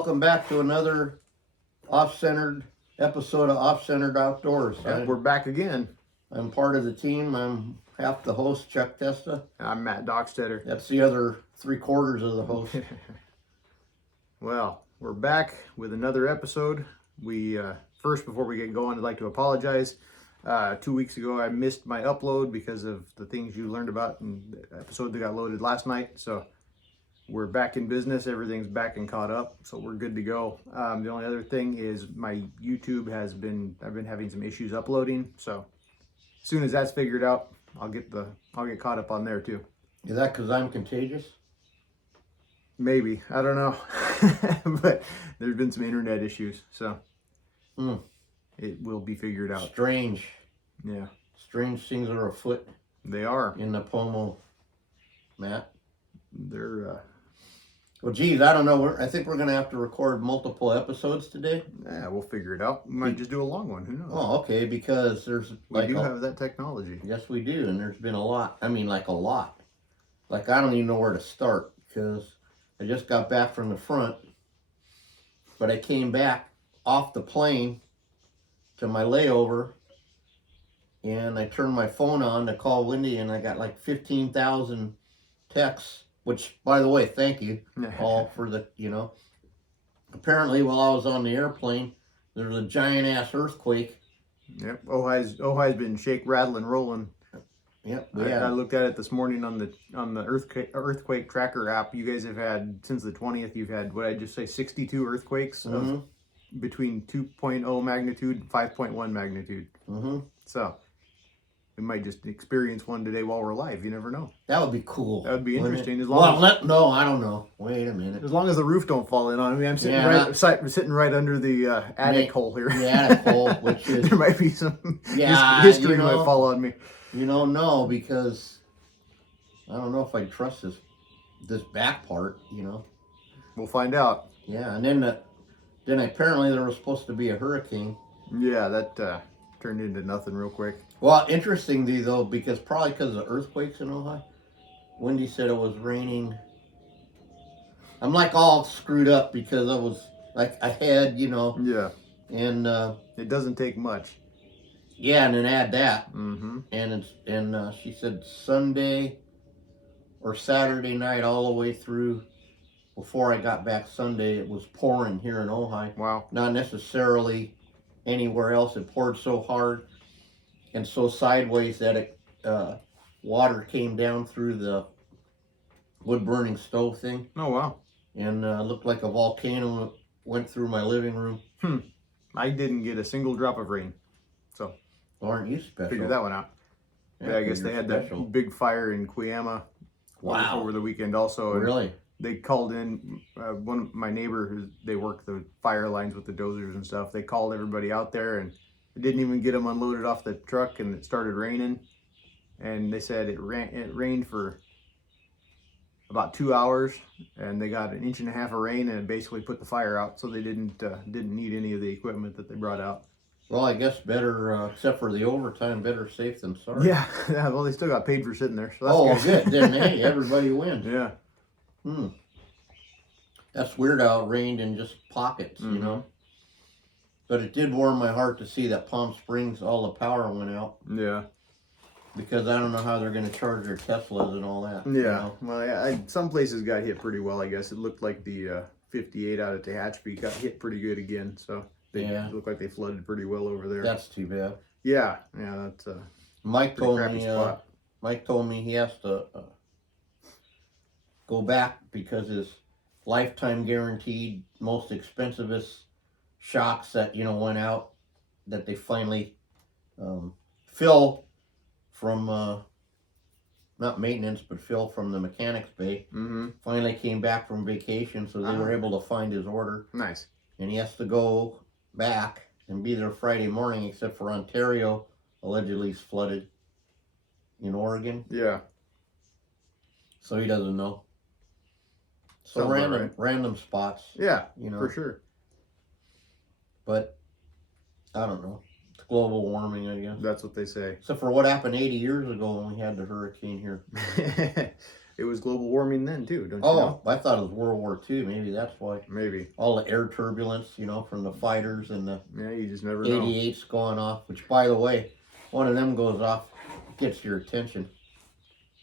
welcome back to another off-centered episode of Off-Centered Outdoors. Yep, we're back again. I'm part of the team. I'm half the host, Chuck Testa. I'm Matt Dockstetter. That's the other 3/4 of the host. Well, we're back with another episode. First, before we get going, I'd like to apologize. 2 weeks ago, I missed my upload because of the things you learned about in the episode that got loaded last night. So we're back in business. Everything's back and caught up, so we're good to go. The only other thing is my YouTube I've been having some issues uploading. So as soon as that's figured out, I'll get caught up on there too. Is that because I'm contagious? Maybe, I don't know. But there's been some internet issues, so it will be figured out. Strange. Yeah. Strange things are afoot. They are. In the Pomo, Matt. They're, well, geez, I don't know. I think we're going to have to record multiple episodes today. yeah, we'll figure it out. We might just do a long one. Who knows? Oh, okay, because there's... We do have that technology. Yes, we do, and there's been a lot. I mean, like a lot. Like, I don't even know where to start, because I just got back from the front, but I came back off the plane to my layover, and I turned my phone on to call Wendy, and I got like 15,000 texts, which, by the way, thank you all for the, Apparently, while I was on the airplane, there was a giant-ass earthquake. Yep, Ojai's been shake, rattle, and rolling. Yep, I looked at it this morning on the earthquake tracker app. You guys have had, since the 20th, you've had, what did I just say, 62 earthquakes of between 2.0 magnitude and 5.1 magnitude. So we might just experience one today while we're live. You never know. That would be cool. That would be interesting. No, I don't know. Wait a minute. As long as the roof don't fall in on me. I'm sitting right under the attic hole here. The attic hole, which is... There might be some history might fall on me. No, because I don't know if I trust this back part, We'll find out. Yeah, and then apparently there was supposed to be a hurricane. Yeah, that turned into nothing real quick. Well, interestingly though, probably because of the earthquakes in Ohio, Wendy said it was raining. I'm like all screwed up because I was like ahead, Yeah. And it doesn't take much. Yeah, and then add that. And she said Sunday or Saturday night all the way through before I got back Sunday, it was pouring here in Ojai. Wow. Not necessarily anywhere else. It poured so hard and so sideways that water came down through the wood-burning stove thing. Oh, wow. And looked like a volcano went through my living room. I didn't get a single drop of rain. So... Aren't you special? Figure that one out. Yeah, I guess they had that big fire in Cuyama over the weekend also. And really? They called in, one of my neighbor, they work the fire lines with the dozers and stuff. They called everybody out there and they didn't even get them unloaded off the truck, and it started raining. And they said it rained for about 2 hours, and they got 1.5 inches of rain, and it basically put the fire out. So they didn't need any of the equipment that they brought out. Well, I guess better, except for the overtime, better safe than sorry. Yeah. Well, they still got paid for sitting there. So that's good. Then, hey, everybody wins. Yeah. That's weird how it rained in just pockets, But it did warm my heart to see that Palm Springs, all the power went out. Yeah. Because I don't know how they're going to charge their Teslas and all that. Yeah. Well, yeah, some places got hit pretty well, I guess. It looked like the 58 out of Tehachapi got hit pretty good again, so... It looked like they flooded pretty well over there. That's too bad. Yeah, that's Mike told me he has to go back because his lifetime guaranteed most expensivest shocks that went out, that they finally Phil from not maintenance but Phil from the mechanics bay finally came back from vacation, so they were able to find his order. Nice. And he has to go back and be there Friday morning, except for Ontario allegedly is flooded in Oregon. Yeah. So he doesn't know. So random spots. Yeah, for sure. But I don't know. It's global warming, I guess. That's what they say. Except for what happened 80 years ago when we had the hurricane here. It was was global warming then too, don't you Oh, know? I thought it was World War II. Maybe that's why. Maybe. All the air turbulence, from the fighters and the Yeah, you just never know. 88s going off. Which, by the way, one of them goes off, gets your attention.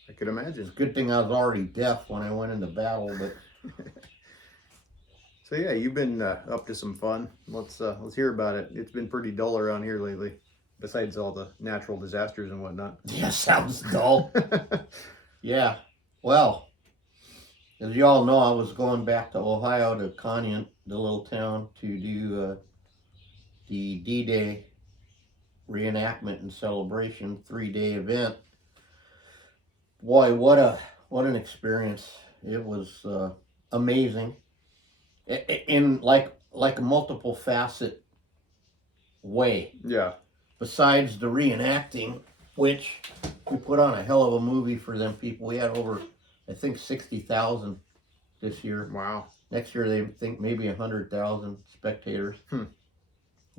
I could imagine. It's a good thing I was already deaf when I went into battle, but. So yeah, you've been up to some fun. Let's hear about it. It's been pretty dull around here lately, besides all the natural disasters and whatnot. Yeah, sounds dull. Yeah. Well, as you all know, I was going back to Ohio to Conant, the little town, to do the D-Day reenactment and celebration 3-day event. Boy, what an experience. It was amazing. In like a multiple facet way. Yeah. Besides the reenacting, which we put on a hell of a movie for them people. We had over, I think, 60,000 this year. Wow. Next year they think maybe 100,000 spectators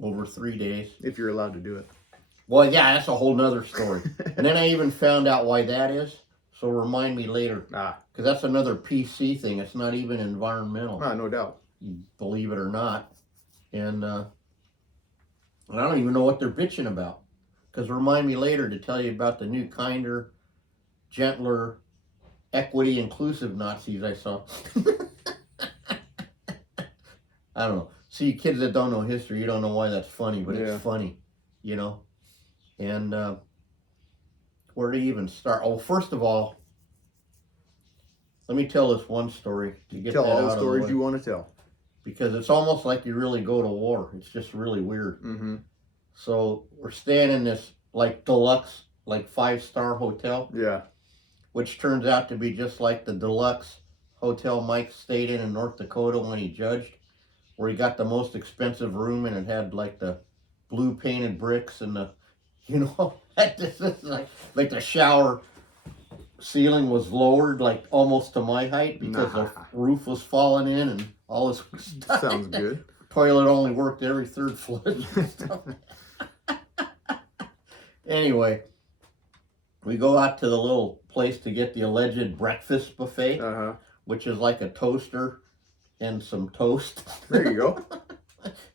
over 3 days. If you're allowed to do it. Well, yeah, that's a whole nother story. And then I even found out why that is. So remind me later. Because that's another PC thing. It's not even environmental. No doubt. Believe it or not. And I don't even know what they're bitching about. Because remind me later to tell you about the new, kinder, gentler, equity, inclusive Nazis I saw. I don't know. See, kids that don't know history, you don't know why that's funny, but it's funny, And where to even start? Oh, first of all, let me tell this one story to get tell that all out the of stories way. you want to tell. Because it's almost like you really go to war. It's just really weird. Mm-hmm. So we're staying in this like deluxe, like 5-star hotel. Yeah. Which turns out to be just like the deluxe hotel Mike stayed in North Dakota when he judged, where he got the most expensive room and it had like the blue painted bricks and the, this is like the shower ceiling was lowered like almost to my height because the roof was falling in and all this stuff. Sounds good. Toilet only worked every third flush. Anyway, we go out to the little place to get the alleged breakfast buffet, which is like a toaster and some toast. There you go.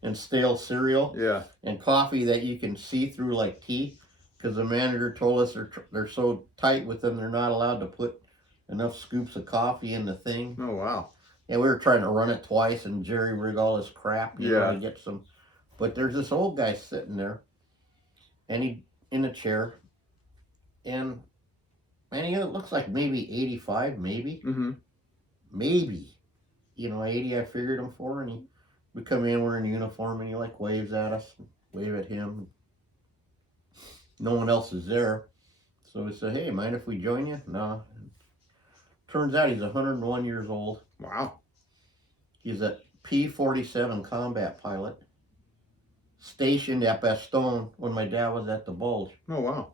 And stale cereal. Yeah. And coffee that you can see through like tea. Because the manager told us they're so tight with them, they're not allowed to put enough scoops of coffee in the thing. Oh, wow. And we were trying to run it twice and jerry rig all this crap, to get some. But there's this old guy sitting there, and he in a chair, and he looks like maybe 85, maybe. Mm-hmm. Maybe. 80 I figured him for, and we come in, we're in uniform, and he like waves at us, wave at him. No one else is there. So we said, hey, mind if we join you? No. Turns out he's 101 years old. Wow. He's a P-47 combat pilot stationed at Bastogne when my dad was at the Bulge. Oh, wow.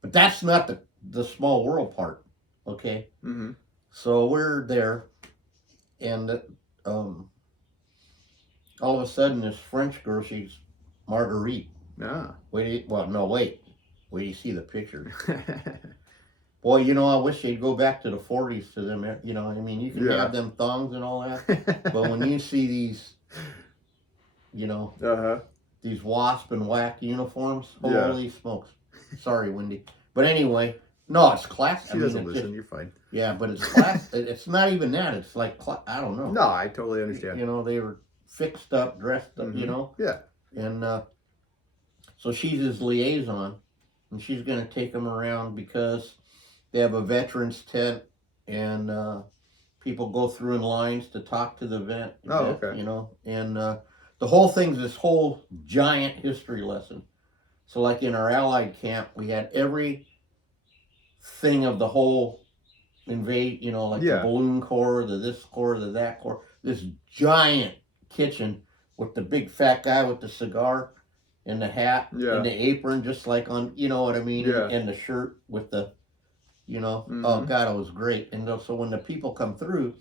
But that's not the small world part, okay? Mm-hmm. So we're there, and all of a sudden this French girl, she's Marguerite. Wait till you see the picture. Boy, I wish they'd go back to the 40s to them, you can have them thongs and all that, but when you see these, these wasp and whack uniforms, holy smokes. Sorry, Wendy. But anyway, no, it's classic. She doesn't listen, you're fine. Yeah, but it's classic. It's not even that. It's like, I don't know. No, I totally understand. They were fixed up, dressed up, Yeah. And so she's his liaison, and she's going to take him around because they have a veterans tent, and people go through in lines to talk to the vet. Oh, okay. And the whole thing's this whole giant history lesson. So like in our Allied camp, we had every thing of the whole the balloon corps, the this corps, the that corps, this giant kitchen with the big fat guy with the cigar and the hat and the apron, just like on, you know what I mean? Yeah. And the shirt with the, oh God, it was great. And so when the people come through,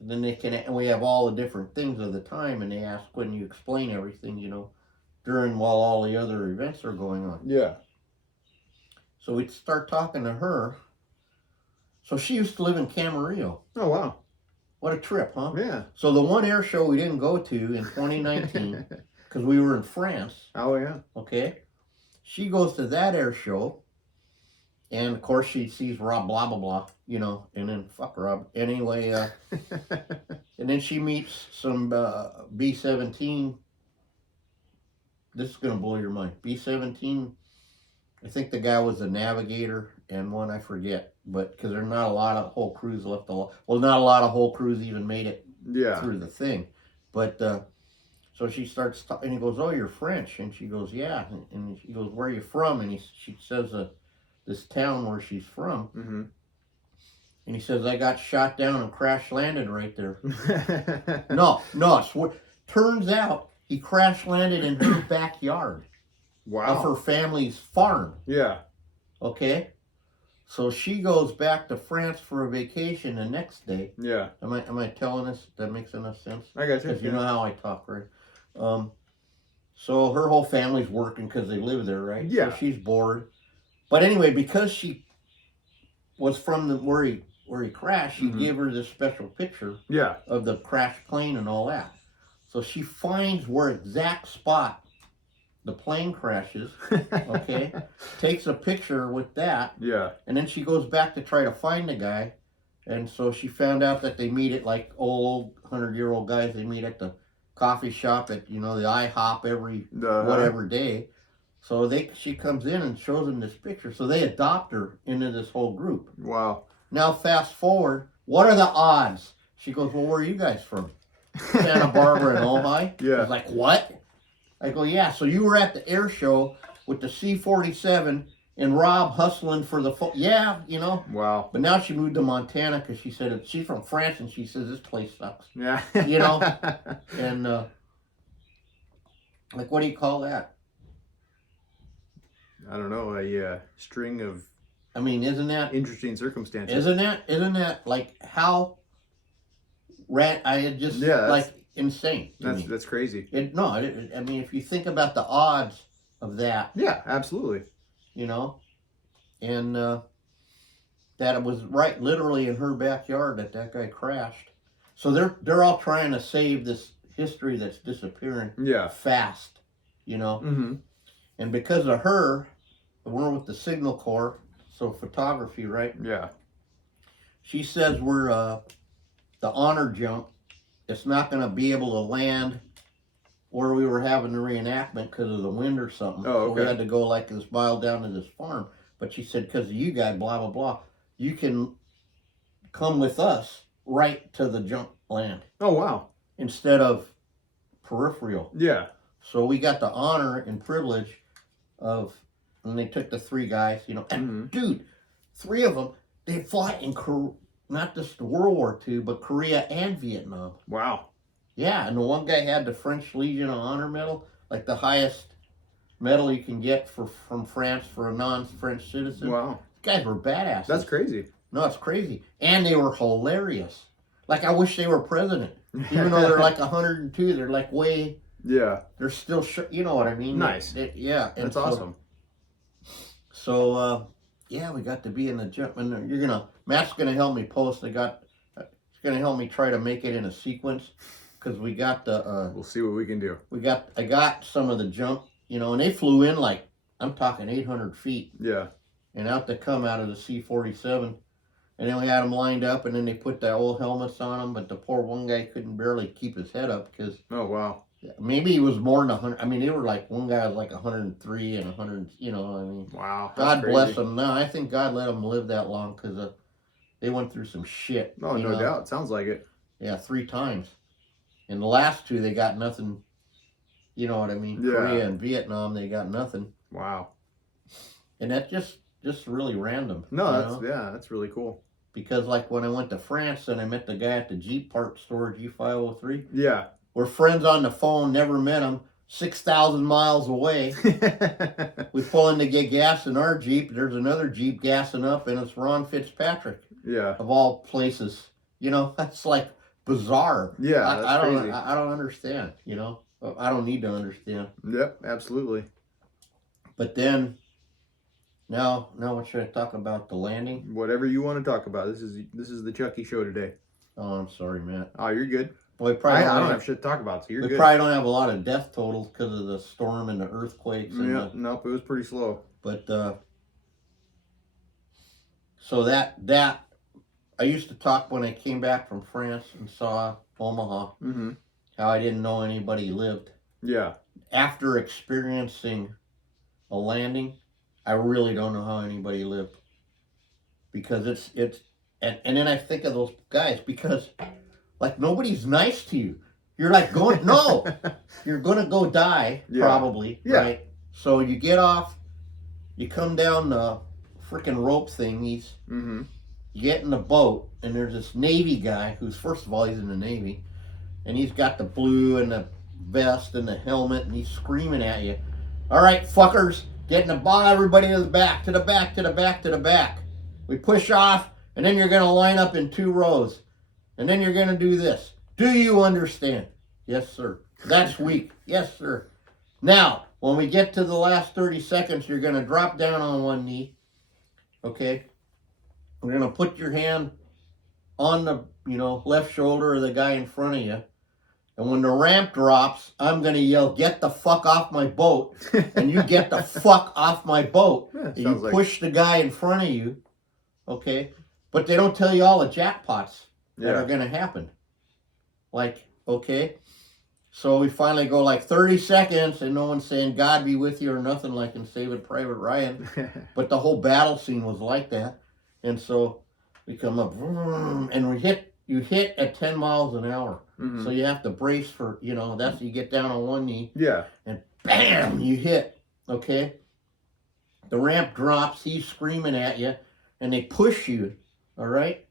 then and we have all the different things of the time, and they ask when you explain everything, while all the other events are going on. Yeah. So we'd start talking to her, So she used to live in Camarillo. Oh, wow. What a trip, huh? Yeah. So the one air show we didn't go to in 2019, because we were in France, Oh, yeah. okay? She goes to that air show, and of course she sees Rob blah, blah, blah, you know, and then fuck Rob. Anyway, and then she meets some B-17. This is going to blow your mind. B-17, I think the guy was a navigator, and one I forget, but because there's not a lot of whole crews left. Well, not a lot of whole crews even made it through the thing. But so she starts talking, and he goes, "Oh, you're French?" And she goes, "Yeah." And he goes, "Where are you from?" And she says this town where she's from. Mm-hmm. And he says, "I got shot down and crash landed right there." No, turns out he crash landed in her backyard. Wow. Of her family's farm. Yeah. Okay? So she goes back to France for a vacation the next day. Yeah. Am I telling this? That makes enough sense? I got you. Because you know how I talk, right? So her whole family's working because they live there, right? Yeah. So she's bored. But anyway, because she was from where he crashed, he gave her this special picture of the crashed plane and all that. So she finds where exact spot the plane crashes, okay, takes a picture with that, and then she goes back to try to find the guy, and so she found out that they meet at like old 100-year-old guys, they meet at the coffee shop at, you know, the IHOP every whatever day. So she comes in and shows them this picture, so they adopt her into this whole group. Wow. Now fast forward, what are the odds? She goes, "Well, where are you guys from?" Santa Barbara and Ojai. Yeah. I was like, "What?" I go, "Yeah, so you were at the air show with the C-47 and Rob hustling for the yeah, you know." Wow. But now she moved to Montana because she said she's from France and she says this place sucks. Yeah. You know? And like, what do you call that? I don't know, a string of I mean, isn't that interesting circumstances? Isn't that like how I had just like insane. That's crazy. I mean, if you think about the odds of that. Yeah, absolutely. You know, and that it was right literally in her backyard that guy crashed. So they're all trying to save this history that's disappearing fast, you know. Mm-hmm. And because of her, we're with the Signal Corps, so photography, right? Yeah. She says we're the honor jump. It's not going to be able to land where we were having the reenactment because of the wind or something. Oh, okay. So we had to go like this mile down to this farm. But she said, because of you guys, blah, blah, blah, you can come with us right to the jump land. Oh, wow. Instead of peripheral. Yeah. So we got the honor and privilege of, and they took the 3 guys, you know, and dude, 3 of them, they fought in not just World War II, but Korea and Vietnam. Wow. Yeah, and the one guy had the French Legion of Honor medal, like the highest medal you can get from France for a non-French citizen. Wow. These guys were badasses. That's crazy. No, it's crazy. And they were hilarious. Like, I wish they were president. Even though they're like 102, they're like way... Yeah. They're still... you know what I mean? Nice. Yeah. And that's awesome. So, yeah, we got to be in the jump. And Matt's going to help me post. He's going to help me try to make it in a sequence. Because we got the... we'll see what we can do. I got some of the jump, you know, and they flew in like, I'm talking 800 feet. Yeah. And out they come out of the C-47. And then we had them lined up, and then they put the old helmets on them, but the poor one guy couldn't barely keep his head up because... Oh, wow. Maybe he was more than 100. I mean, they were like, one guy was like 103 and 100, you know, I mean... Wow. God bless them. No, I think God let them live that long because they went through some shit. Oh, no doubt. Sounds like it. Yeah, 3 times. And the last 2, they got nothing. You know what I mean? Yeah. Korea and Vietnam, they got nothing. Wow. And that's just really random. No, that's really cool. Because like when I went to France and I met the guy at the Jeep part store, G503. Yeah. We're friends on the phone, never met him. 6,000 miles away. We pull in to get gas in our Jeep. There's another Jeep gassing up, and it's Ron Fitzpatrick. Yeah. Of all places. You know, that's like bizarre. Yeah, that's crazy. I don't understand, you know. I don't need to understand. Yep, absolutely. But then Now what should I talk about? The landing? Whatever you want to talk about. This is the Chucky show today. Oh, I'm sorry, Matt. Oh, you're good. Well, we probably I don't have shit to talk about, so you're we good. probably don't have a lot of death totals because of the storm and the earthquakes. And Yeah, nope, it was pretty slow. But so that I used to talk when I came back from France and saw Omaha, Mm-hmm. how I didn't know anybody lived. Yeah. After experiencing a landing, I really don't know how anybody lived. Because it's and then I think of those guys, because like nobody's nice to you. You're like going, no, you're gonna go die, probably, right? So you get off, you come down the freaking rope thingies, Mm-hmm. you get in the boat, and there's this Navy guy who's, first of all, he's in the Navy, and he's got the blue and the vest and the helmet, and he's screaming at you, all right, fuckers, get in the boat, everybody to the back, to the back, to the back, to the back. We push off, and then you're gonna line up in 2 rows, and then you're gonna do this. Do you understand? Yes, sir. That's weak. Yes, sir. Now, when we get to the last 30 seconds, you're going to drop down on one knee. Okay? We're going to put your hand on the, left shoulder of the guy in front of you. And when the ramp drops, I'm going to yell, get the fuck off my boat. And you get the fuck off my boat. Yeah, and you push the guy in front of you. Okay? But they don't tell you all the jackpots that are going to happen. Like, okay? So we finally go like 30 seconds and no one's saying God be with you or nothing like in Saving Private Ryan. But the whole battle scene was like that. And so we come up and you hit at 10 miles an hour. Mm-hmm. So you have to brace for, that's you get down on one knee. Yeah. And bam, you hit. Okay? The ramp drops, he's screaming at you, and they push you. All right?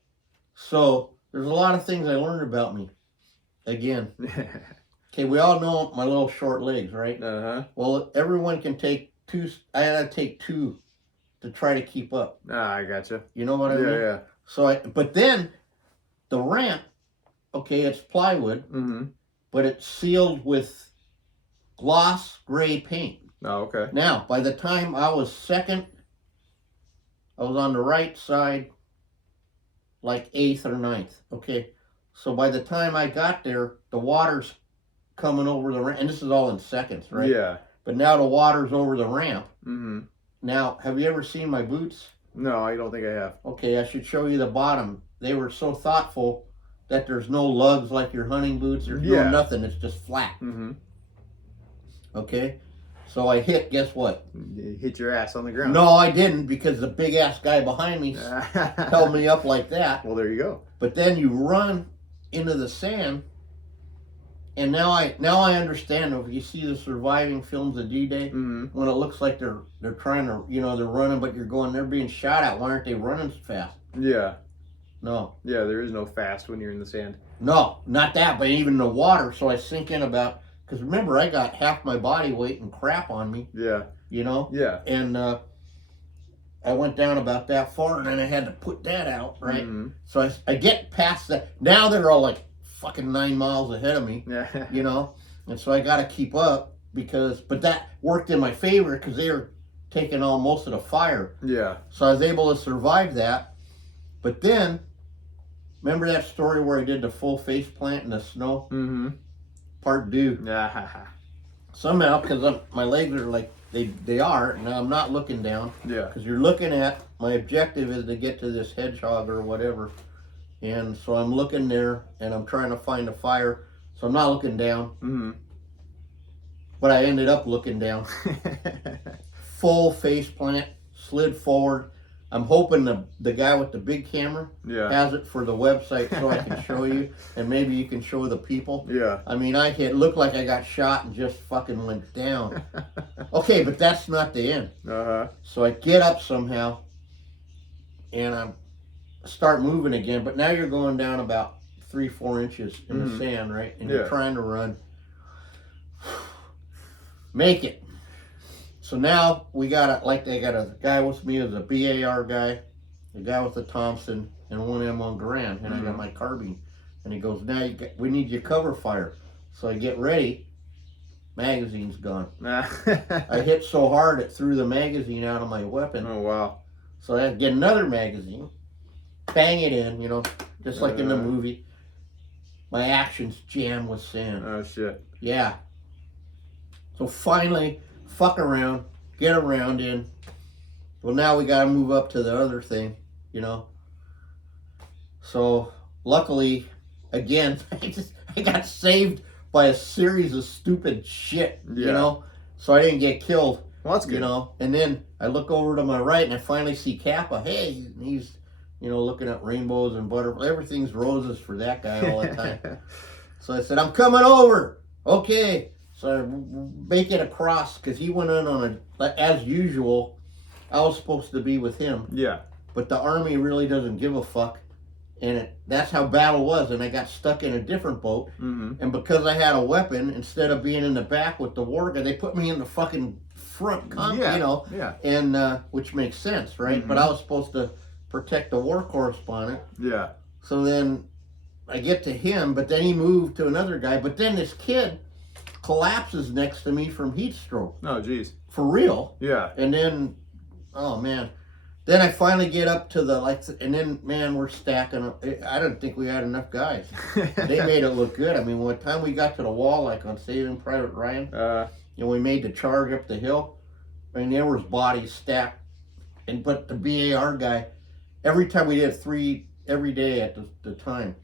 So there's a lot of things I learned about me. Again. Okay, we all know my little short legs, right? Uh-huh. Well, everyone can take 2. I had to take 2 to try to keep up. Ah, I gotcha. You know what I mean? Yeah. So but then the ramp, okay, it's plywood, Mm-hmm. but it's sealed with gloss gray paint. Oh, okay. Now, by the time I was second, I was on the right side, like 8th or 9th. Okay, so by the time I got there, the water's coming over the ramp, and this is all in seconds, right? Yeah. But now the water's over the ramp. Mm-hmm. Now, have you ever seen my boots? No, I don't think I have. Okay, I should show you the bottom. They were so thoughtful that there's no lugs like your hunting boots. There's no nothing. It's just flat. Mm-hmm. Okay, so I hit. Guess what? You hit your ass on the ground. No, I didn't, because the big ass guy behind me held me up like that. Well, there you go. But then you run into the sand. And now I understand. If you see the surviving films of D-Day, Mm-hmm. when it looks like they're trying to, they're running, but they're being shot at. Why aren't they running fast? Yeah. No. Yeah, there is no fast when you're in the sand. No, not that, but even the water. So I sink in because remember, I got half my body weight and crap on me. Yeah. Yeah. And I went down about that far, and then I had to put that out, right? Mm-hmm. So I get past that. Now they're all like fucking 9 miles ahead of me, Yeah. And so I got to keep up but that worked in my favor because they were taking on most of the fire. Yeah. So I was able to survive that. But then, remember that story where I did the full face plant in the snow? Mm-hmm. Part 2. Yeah. Somehow, because my legs are like, they are, now I'm not looking down. Yeah. Because you're looking at, my objective is to get to this hedgehog or whatever. And so I'm looking there, and I'm trying to find a fire. So I'm not looking down. Mm-hmm. But I ended up looking down. Full face plant, slid forward. I'm hoping the guy with the big camera has it for the website so I can show you. And maybe you can show the people. Yeah. I mean, looked like I got shot and just fucking went down. Okay, but that's not the end. Uh-huh. So I get up somehow, and I start moving again. But now you're going down about 3-4 inches in the sand, right? And you're trying to run. Make it. So now I got a guy with me as a BAR guy, a guy with a Thompson, and one M1 Garand, and I got my carbine. And he goes, now we need you cover fire. So I get ready, Magazine's gone. I hit so hard it threw the magazine out of my weapon. Oh, wow. So I had to get another magazine, bang it in, you know, just like in the movie. My action's jammed with sand. Oh, shit. Yeah. So finally, fuck around, get around in. Well, now we got to move up to the other thing, you know. So luckily, again, I got saved by a series of stupid shit, you know. So I didn't get killed. Well, that's good. You know, and then I look over to my right and I finally see Kappa. Hey, he's, you know, looking at rainbows and butterflies. Everything's roses for that guy all the time. So I said, I'm coming over. Okay. So I make it across because he went in on as usual, I was supposed to be with him. Yeah. But the Army really doesn't give a fuck. And that's how battle was. And I got stuck in a different boat. Mm-hmm. And because I had a weapon, instead of being in the back with the war guy, they put me in the fucking front, you know. Yeah. And which makes sense, right? Mm-hmm. But I was supposed to protect the war correspondent. Yeah. So then I get to him, but then he moved to another guy. But then this kid collapses next to me from heat stroke. Oh, geez. For real. Yeah. And then, oh man. Then I finally get up to the, and then, man, we're stacking up. I didn't think we had enough guys. They made it look good. I mean, by the time we got to the wall, like on Saving Private Ryan, and we made the charge up the hill, I mean, there was bodies stacked. But the BAR guy, every time we did 3 every day at the time,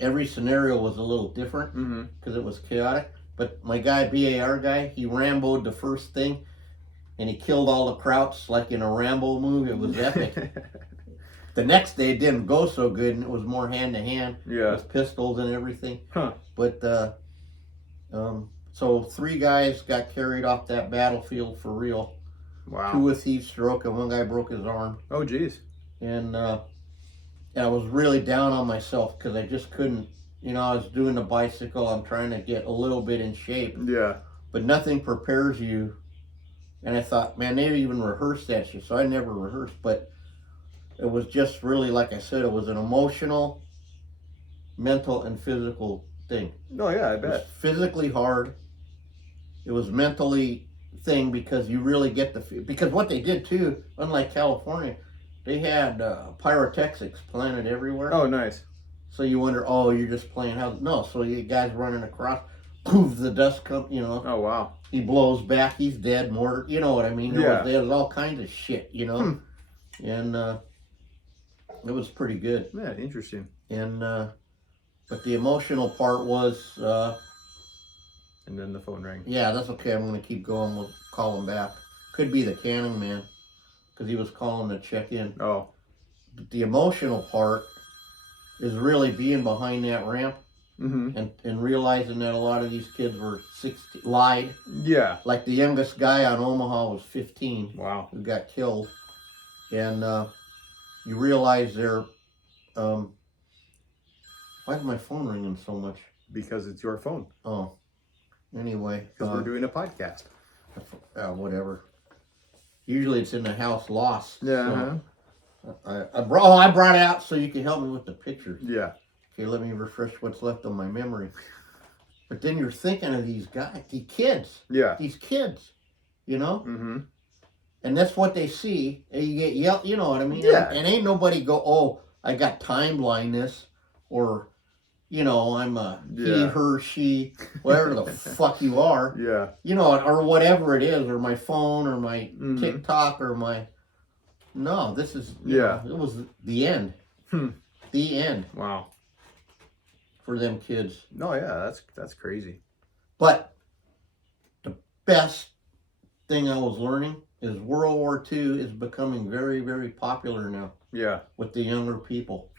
every scenario was a little different because it was chaotic. But my guy, BAR guy, he Rambo'd the first thing. And he killed all the Krauts like in a Rambo movie. It was epic. The next day it didn't go so good, and it was more hand-to-hand with pistols and everything. Huh. But, so 3 guys got carried off that battlefield for real. Wow. 2 with heat stroke, and 1 guy broke his arm. Oh, geez. And I was really down on myself because I just couldn't, you know, I was doing the bicycle. I'm trying to get a little bit in shape. Yeah. But nothing prepares you. And I thought, man, they even rehearsed that shit. So I never rehearsed. But it was just really, like I said, it was an emotional, mental, and physical thing. Oh, yeah, I bet. It was physically hard. It was mentally thing because you really get because what they did, too, unlike California, they had pyrotechnics planted everywhere. Oh, nice. So you wonder, oh, you're just playing house. No, so you guys running across, poof, the dust comes, you know. Oh, wow. He blows back, he's dead, mortar, you know what I mean? There was all kinds of shit, you know? And it was pretty good. Yeah, interesting. And, but the emotional part was... and then the phone rang. Yeah, that's okay, I'm going to keep going, we'll call him back. Could be the cannon man, because he was calling to check in. Oh. But the emotional part is really being behind that ramp. And realizing that a lot of these kids were 16, lied. Yeah. Like the youngest guy on Omaha was 15. Wow. Who got killed. And you realize they're, why is my phone ringing so much? Because it's your phone. Oh. Anyway. Because we're doing a podcast. Whatever. Usually it's in the house lost. Yeah. So I brought it out so you can help me with the pictures. Yeah. Okay, let me refresh what's left on my memory. But then you're thinking of these guys, these kids. Yeah. These kids, you know? And that's what they see. And you get yelled, you know what I mean? Yeah. And ain't nobody go, oh, I got time blindness. Or, you know, I'm a he, her, she, whatever the fuck you are. Yeah. You know, or whatever it is. Or my phone, or my TikTok, or my... No, this is... You know, it was the end. The end. Wow. For them kids. No, yeah, that's crazy. But the best thing I was learning is World War II is becoming very, very popular now. Yeah. With the younger people.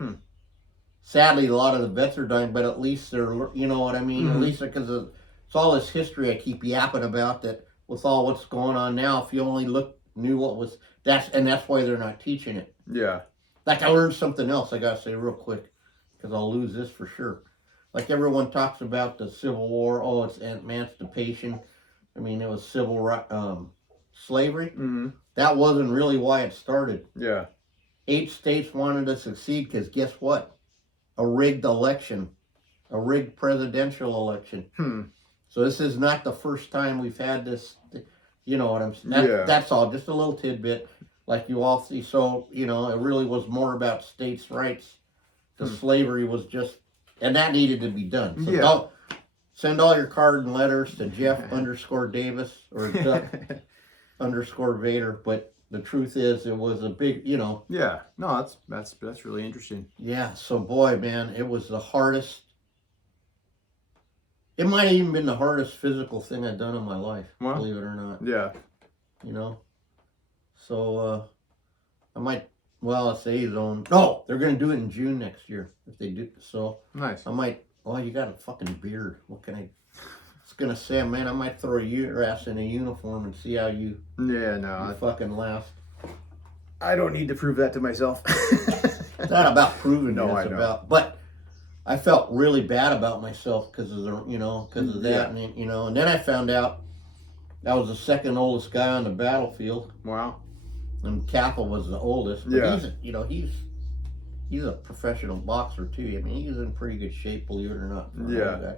Sadly, a lot of the vets are dying, but at least they're, you know what I mean? At least because it's all this history I keep yapping about that with all what's going on now, if you only knew what was, that's why they're not teaching it. Yeah. Like I learned something else I got to say real quick because I'll lose this for sure. Like everyone talks about the Civil War, oh, it's emancipation. I mean, it was slavery. That wasn't really why it started. Yeah. 8 states wanted to succeed because guess what? A rigged election. A rigged presidential election. So this is not the first time we've had this. You know what I'm saying? That's all. Just a little tidbit, like you all see. So it really was more about states' rights. The slavery was just, and that needed to be done. So don't send all your card and letters to Jeff_Davis or Duck_Vader. But the truth is, it was a big, Yeah. No, that's really interesting. Yeah. So boy, man, it was the hardest. It might have even been the hardest physical thing I've done in my life, believe it or not. Yeah. So I might, it's A-zone. No, they're going to do it in June next year if they do. So nice. I might, you got a fucking beard. What can I, it's going to say, man, I might throw your ass in a uniform and see how you fucking last. I don't need to prove that to myself. It's not about proving I know. But I felt really bad about myself because of that, and then I found out I was the second oldest guy on the battlefield. Wow. And Capel was the oldest. But he's a professional boxer too. I mean, he's in pretty good shape, believe it or not. Yeah.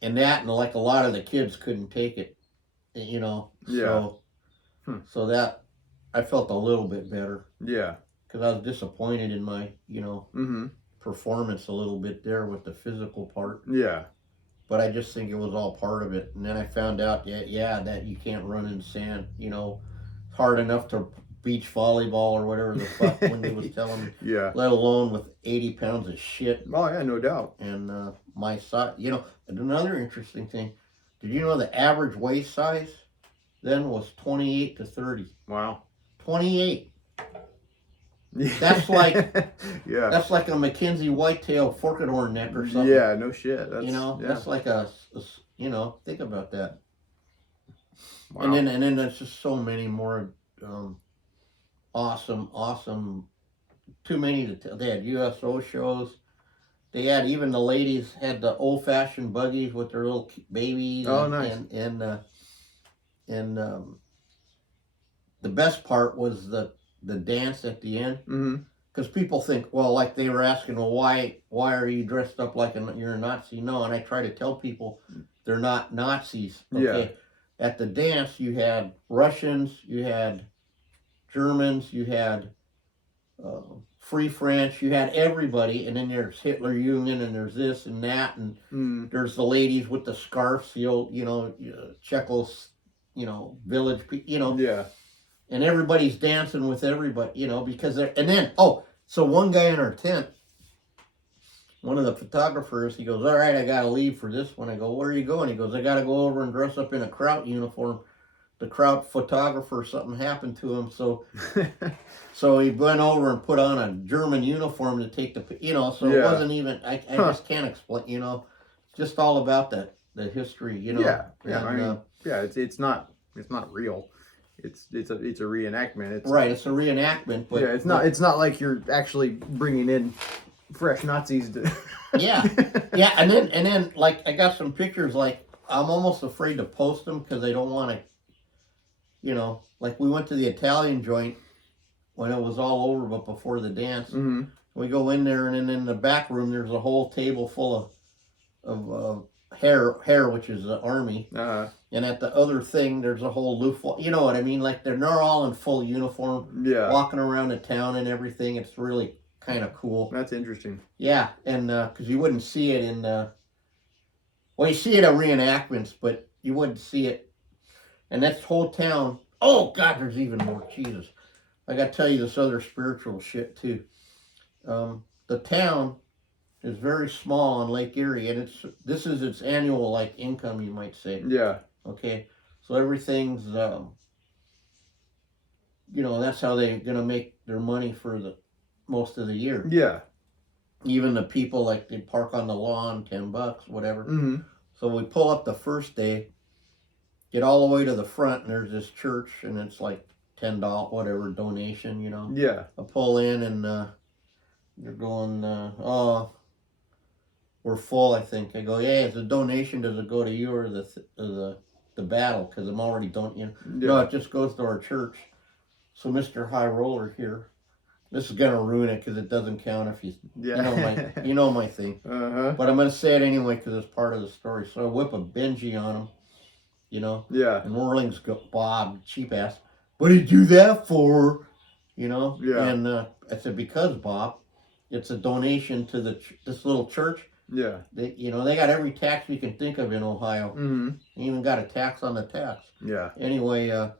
And that, and like a lot of the kids couldn't take it, So that I felt a little bit better. Yeah. Because I was disappointed in my, performance a little bit there with the physical part. Yeah. But I just think it was all part of it. And then I found out, that you can't run in sand, hard enough to beach volleyball or whatever the fuck Wendy was telling me. Yeah. Let alone with 80 pounds of shit. Oh, yeah, no doubt. And my size, and another interesting thing, did you know the average waist size then was 28 to 30? Wow. 28. That's like yeah. That's like a Mackenzie whitetail forked-horn neck or something. Yeah, no shit. That's, that's like a think about that. Wow. And then there's just so many more awesome. Too many to tell. They had USO shows. They had, even the ladies had the old-fashioned buggies with their little babies. Oh, nice. And the best part was the dance at the end. Mm-hmm. Because people think, like they were asking, why are you dressed up like you're a Nazi? No, and I try to tell people they're not Nazis. Okay? Yeah. At the dance, you had Russians, you had Germans, you had Free French, you had everybody, and then there's Hitler Union, and there's this and that, and there's the ladies with the scarves, the old, Czechos, village, Yeah. And everybody's dancing with everybody, because they're, and then, so one guy in our tent, one of the photographers, he goes, all right, I got to leave for this one. I go, where are you going? He goes, I got to go over and dress up in a Kraut uniform. The Kraut photographer, something happened to him. So he went over and put on a German uniform to take the, so it wasn't even, I just can't explain, just all about the history, Yeah. Yeah. And, It's not real. It's a reenactment. It's a reenactment, but it's not like you're actually bringing in fresh Nazis to yeah, and then like I got some pictures, like I'm almost afraid to post them because I don't want to, like we went to the Italian joint when it was all over, but before the dance. Mm-hmm. We go in there, and then in the back room there's a whole table full of hair, which is the army. And at the other thing, there's a whole Luftwaffe. You know what I mean? Like they're all in full uniform, walking around the town and everything. It's really kind of cool. That's interesting. Yeah, and because you wouldn't see it in, you see it at reenactments, but you wouldn't see it. And that's whole town. Oh God, there's even more. Jesus, I got to tell you this other spiritual shit too. The town is very small on Lake Erie, and this is its annual income, you might say. Yeah. Okay, so everything's that's how they're gonna make their money for the most of the year. Yeah. Even the people, they park on the lawn, $10, whatever. Mm-hmm. So we pull up the first day, get all the way to the front, and there's this church, and it's like $10 whatever donation, Yeah. I pull in, and they're going, we're full, I think. I go, yeah, it's a donation. Does it go to you or the battle? Because I'm already don't. No, it just goes to our church. So Mr. High Roller here This is gonna ruin it because it doesn't count if you Yeah. you know my thing. Uh-huh. But I'm gonna say it anyway because it's part of the story. So I whip a Benji on him, you know. Yeah. And Whirling's go, Bob, cheap ass. What did you do that for? You know. Yeah. And I said because Bob, it's a donation to this little church. Yeah. They they got every tax you can think of in Ohio. Mm-hmm. They even got a tax on the tax. Yeah. Anyway,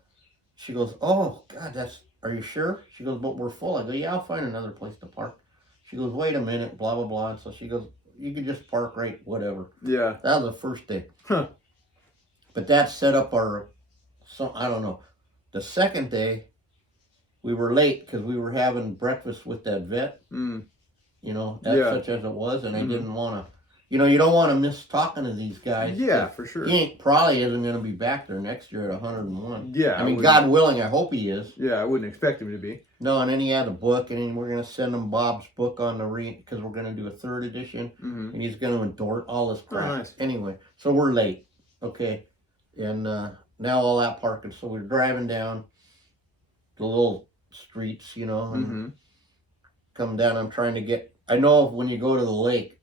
she goes, oh God, are you sure? She goes, but we're full. I go, yeah, I'll find another place to park. She goes, wait a minute, blah, blah, blah. And so she goes, you can just park right, whatever. Yeah. That was the first day. Huh. But that set up I don't know. The second day, we were late because we were having breakfast with that vet, such as it was. And I didn't want to, you don't want to miss talking to these guys. Yeah, for sure. He probably isn't going to be back there next year at 101. Yeah. I mean, God willing, I hope he is. Yeah, I wouldn't expect him to be. No, and then he had a book, and then we're going to send him Bob's book on because we're going to do a 3rd edition, and he's going to endorse all this crap. Oh, nice. Anyway, so we're late, okay, and now all that parking, so we're driving down the little streets, and come down. I'm trying to I know when you go to the lake,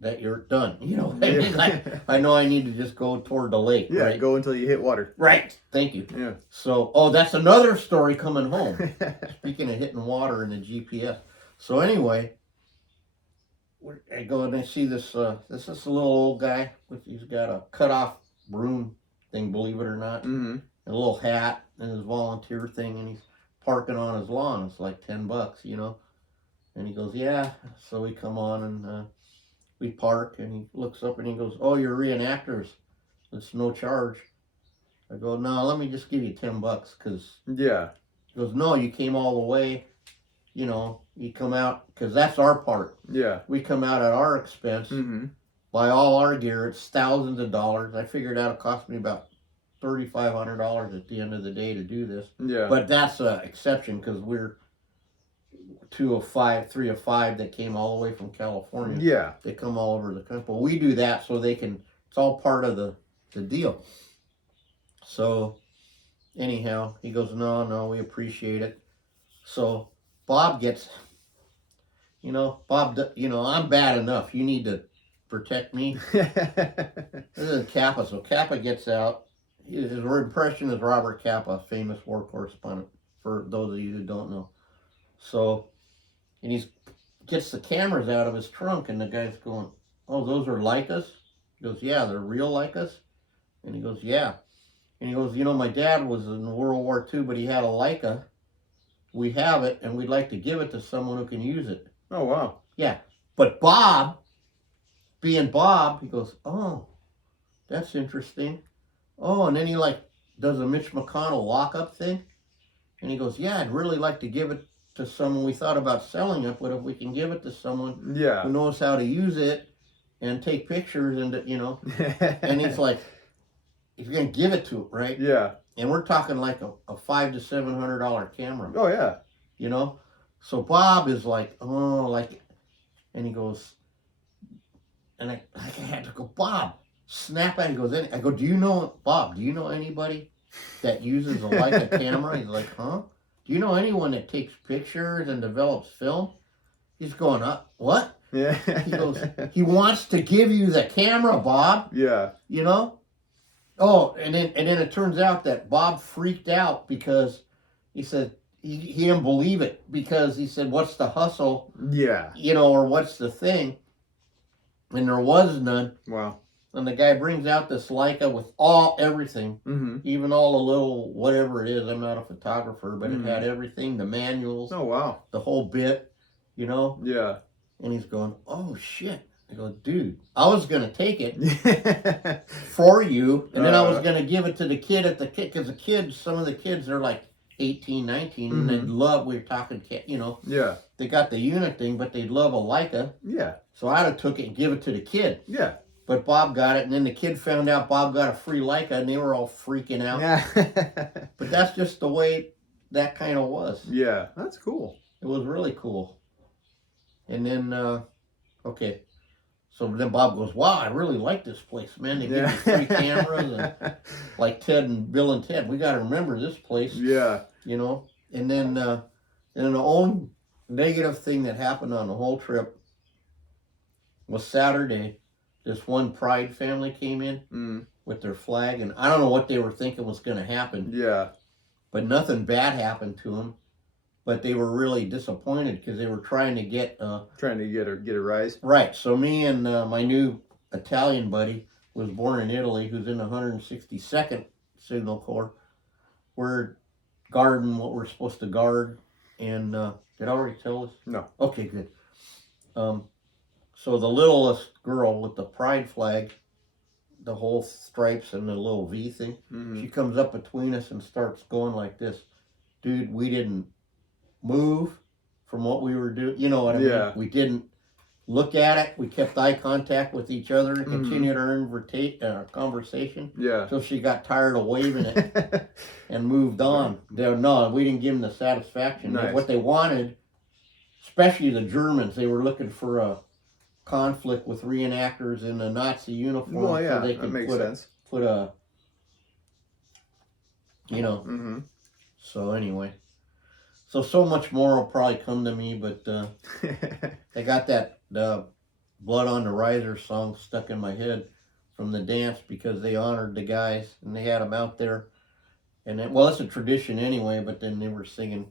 that you're done. You know what I mean? I know I need to just go toward the lake. Yeah, right? go until you hit water. Right. Thank you. Yeah. So, that's another story coming home. Speaking of hitting water in the GPS. So anyway, I go and I see this little old guy. He's got a cut-off broom thing, believe it or not. Mm-hmm. And a little hat and his volunteer thing, and he's parking on his lawn. It's like $10, And he goes, yeah. So we come on and we park, and he looks up and he goes, oh, you're reenactors. It's no charge. I go, no, let me just give you $10 because yeah. He goes, no, you came all the way. You come out because that's our part. Yeah. We come out at our expense, buy all our gear. It's thousands of dollars. I figured out it cost me about $3,500 at the end of the day to do this. Yeah. But that's an exception because we're 2 of 5, 3 of 5 that came all the way from California. Yeah. They come all over the country. But we do that so they can, it's all part of the deal. So anyhow, he goes, no, we appreciate it. So Bob gets, Bob, I'm bad enough. You need to protect me. This is Kappa. So Kappa gets out. His impression is Robert Kappa, famous war correspondent, for those of you who don't know. So, and he gets the cameras out of his trunk, and the guy's going, oh, those are Leicas? He goes, yeah, they're real Leicas? And he goes, yeah. And he goes, my dad was in World War II, but he had a Leica. We have it, and we'd like to give it to someone who can use it. Oh, wow. Yeah. But Bob, being Bob, he goes, oh, that's interesting. Oh, and then he does a Mitch McConnell lockup thing. And he goes, yeah, I'd really like to give it to someone. We thought about selling it, but if we can give it to someone who knows how to use it and take pictures and, and he's like, he's going to give it to it, right? Yeah. And we're talking like a $500 to $700 camera. Oh, yeah. So Bob is like, and he goes, and I had to go, Bob, snap at him. He goes, I go, Bob, do you know anybody that uses a Leica camera? He's like, huh? Do you know anyone that takes pictures and develops film? He's going, what? Yeah. He goes, he wants to give you the camera, Bob. Yeah. Oh, and then it turns out that Bob freaked out because he said he didn't believe it because he said, what's the hustle? Yeah. Or what's the thing? And there was none. Wow. And the guy brings out this Leica with everything, even all the little whatever it is. I'm not a photographer, but it had everything, the manuals. Oh, wow. The whole bit, Yeah. And he's going, oh, shit. I go, dude, I was going to take it for you, and then I was going to give it to the kid because some of the kids are like 18, 19, and they'd love, we were talking, Yeah. They got the unit thing, but they'd love a Leica. Yeah. So I'd have took it and give it to the kid. Yeah. But Bob got it, and then the kid found out Bob got a free Leica, and they were all freaking out. Yeah. But that's just the way that kind of was. Yeah, that's cool. It was really cool. And then, okay. So then Bob goes, wow, I really like this place, man. They give me free cameras, and like Ted and Bill and Ted. We got to remember this place. Yeah. And then the only negative thing that happened on the whole trip was Saturday. This one Pride family came in with their flag, and I don't know what they were thinking was going to happen. Yeah. But nothing bad happened to them. But they were really disappointed because they were trying to get a rise. Right. So me and my new Italian buddy, who was born in Italy, who's in the 162nd Signal Corps, we're guarding what we're supposed to guard. And did I already tell this? No. Okay, good. So the littlest girl with the pride flag, the whole stripes and the little V thing, she comes up between us and starts going like this. Dude, we didn't move from what we were doing. You know what I mean? We didn't look at it. We kept eye contact with each other and continued our conversation. Yeah. Until she got tired of waving it and moved on. No, we didn't give them the satisfaction. Nice. What they wanted, especially the Germans, they were looking for a conflict with reenactors in a Nazi uniform. Well, yeah, so they could that makes sense. Put a, you know. So anyway. So much more will probably come to me, but I got that Blood on the Riser song stuck in my head from the dance because they honored the guys and they had them out there. And then, well, it's a tradition anyway, but then they were singing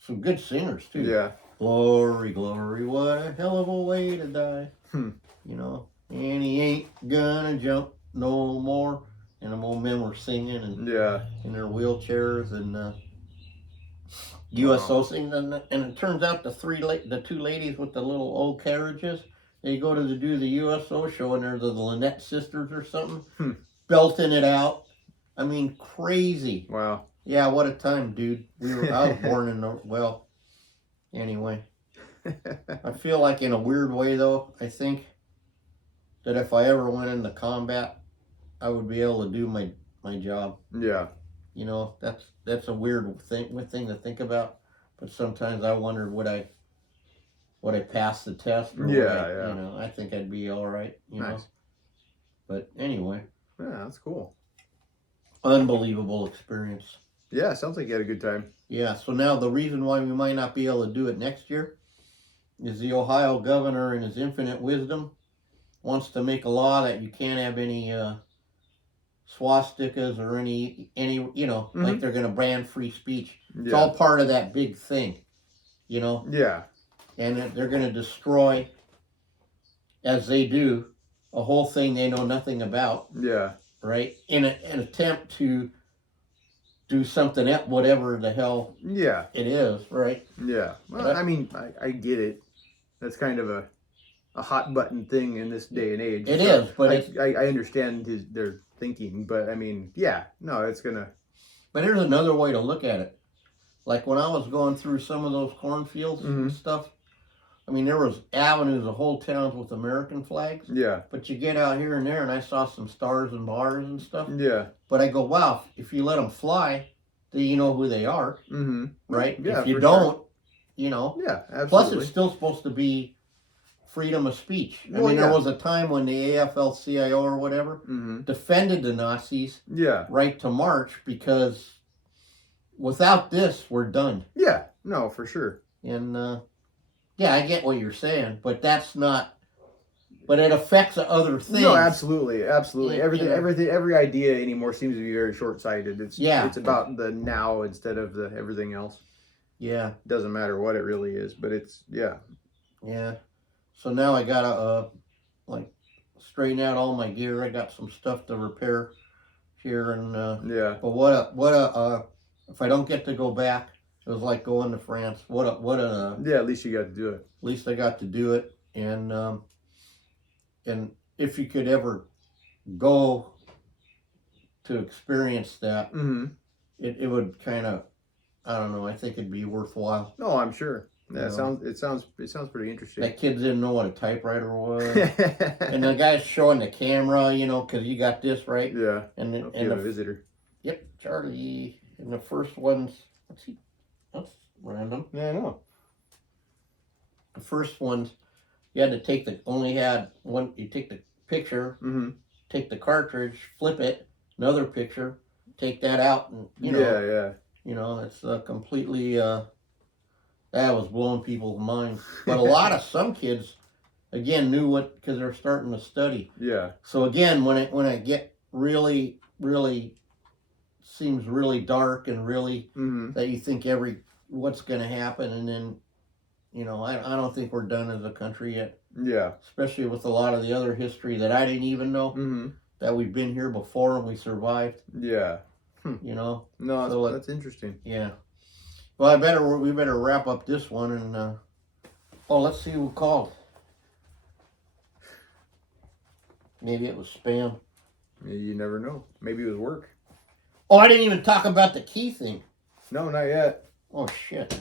some good singers too. Yeah. Glory, glory, what a hell of a way to die. You know, and he ain't gonna jump no more. And the old men were singing and in their wheelchairs and USO singing. And it turns out the two ladies with the little old carriages, they go to do the USO show and they're the Lynette sisters or something, belting it out. I mean, crazy. Wow. Yeah, what a time, dude. I was born in the, well, anyway. I feel like in a weird way, though, I think that if I ever went into combat, I would be able to do my job. Yeah. You know, that's a weird thing to think about. But sometimes I wonder would I pass the test? Or You know, I think I'd be all right. You know. But anyway. Yeah, that's cool. Unbelievable experience. Yeah, sounds like you had a good time. Yeah, so now the reason why we might not be able to do it next year is the Ohio governor, in his infinite wisdom, wants to make a law that you can't have any swastikas or any you know, like they're going to ban free speech. It's all part of that big thing, you know? Yeah. And they're going to destroy, as they do, a whole thing they know nothing about. Yeah. Right? In an attempt to do something else, whatever the hell it is, right? Yeah. Well, I mean, I get it. That's kind of a hot button thing in this day and age. It is, but I understand their thinking, but I mean, yeah, no, it's gonna. But here's another way to look at it. Like when I was going through some of those cornfields and stuff, I mean, there was avenues of whole towns with American flags. Yeah. But you get out here and there, and I saw some stars and bars and stuff. Yeah. But I go, wow, if you let them fly, then you know who they are, right? Yeah. If you don't, you know. Yeah, absolutely. Plus, it's still supposed to be freedom of speech. I mean, there was a time when the AFL-CIO or whatever defended the Nazis right to march because without this, we're done. Yeah, no, for sure. And, yeah, I get what you're saying, but that's not, but it affects other things. No, absolutely, absolutely. Yeah, every idea anymore seems to be very short-sighted. It's about the now instead of the everything else. Yeah. It doesn't matter what it really is, but it's, Yeah. So now I gotta, like, straighten out all my gear. I got some stuff to repair here and, but if I don't get to go back, it was like going to France. at least you got to do it. At least I got to do it. And if you could ever go to experience that, it would kind of, I don't know, I think it'd be worthwhile. No, I'm sure. Yeah, it sounds pretty interesting. That kid didn't know what a typewriter was. And the guy's showing the camera, you know, because you got this, right? Yeah. And the visitor. Yep, Charlie. And the first one's, that's random. Yeah, I know. The first ones, you had to take you take the picture, take the cartridge, flip it, another picture, take that out, and, you know. Yeah. You know, it's completely That was blowing people's minds. But a lot of some kids, again, knew what, because they're starting to study. Yeah. So again, when it get really, really seems really dark and really that you think what's going to happen, and then, you know, I don't think we're done as a country yet. Yeah. Especially with a lot of the other history that I didn't even know that we've been here before and we survived. Yeah. You know. No, so that's interesting. Yeah. Well, we better wrap up this one and let's see who called. Maybe it was spam. You never know. Maybe it was work. Oh, I didn't even talk about the key thing. No, not yet. Oh, shit.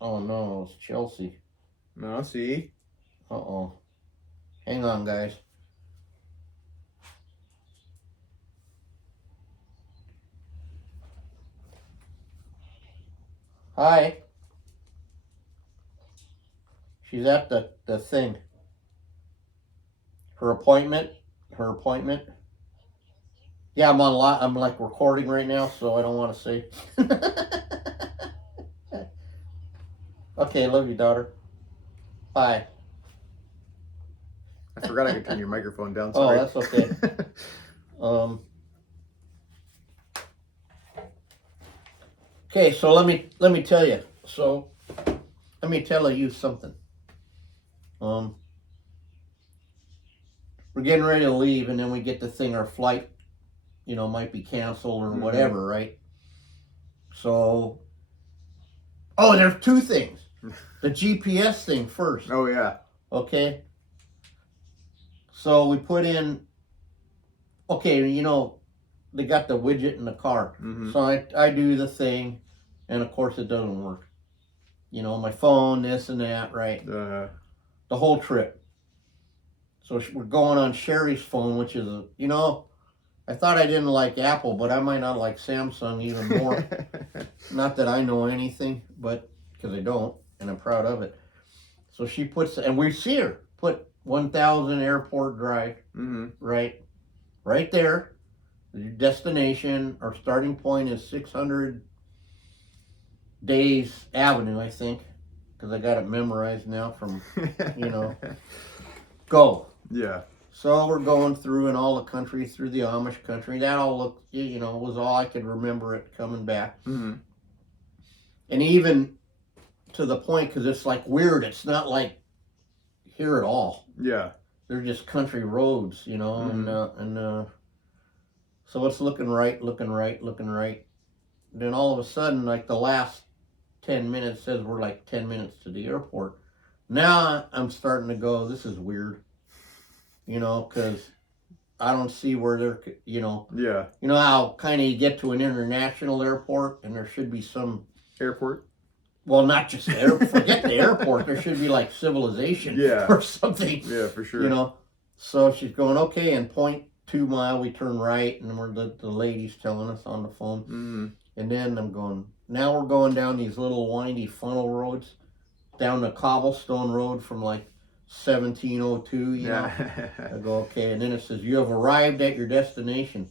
Oh, no, it's Chelsea. No, see? Uh-oh. Hang on, guys. Hi. She's at the thing. Her appointment. Yeah, I'm like recording right now, so I don't want to say. Okay, love you, daughter. Bye. I forgot I could turn your microphone down. Oh, Sorry. that's okay. Okay, so let me tell you. So let me tell you something. We're getting ready to leave, and then we get the thing, our flight, you know, might be canceled or whatever, right? So, there's two things. The GPS thing first. Oh, yeah. Okay. So we put in, okay, you know, they got the widget in the car. So I do the thing, and of course it doesn't work. You know, my phone, this and that, right? The whole trip. So we're going on Sherry's phone, which is, you know, I thought I didn't like Apple, but I might not like Samsung even more. Not that I know anything, but because I don't, and I'm proud of it. So she puts, and we see her put 1000 Airport Drive, right there. Your destination, our starting point is 600 Days Avenue, I think, because I got it memorized now from, you know, go. Yeah. So we're going through in all the country, through the Amish country. That all looked, you know, was all I could remember it coming back. And even to the point, because it's like weird, it's not like here at all. Yeah. They're just country roads, you know, and so it's looking right. Then all of a sudden, like the last 10 minutes says we're like 10 minutes to the airport. Now I'm starting to go, this is weird, you know, because I don't see where they're, you know. Yeah. You know how kind of you get to an international airport and there should be some. Airport? Well, not just forget the airport. There should be like civilization or something. Yeah, for sure. You know. So she's going, okay, and 0.2 mile, we turn right, and we're the lady's telling us on the phone. And then I'm going, now we're going down these little windy funnel roads, down the cobblestone road from like 1702, you know. I go, okay, and then it says, you have arrived at your destination.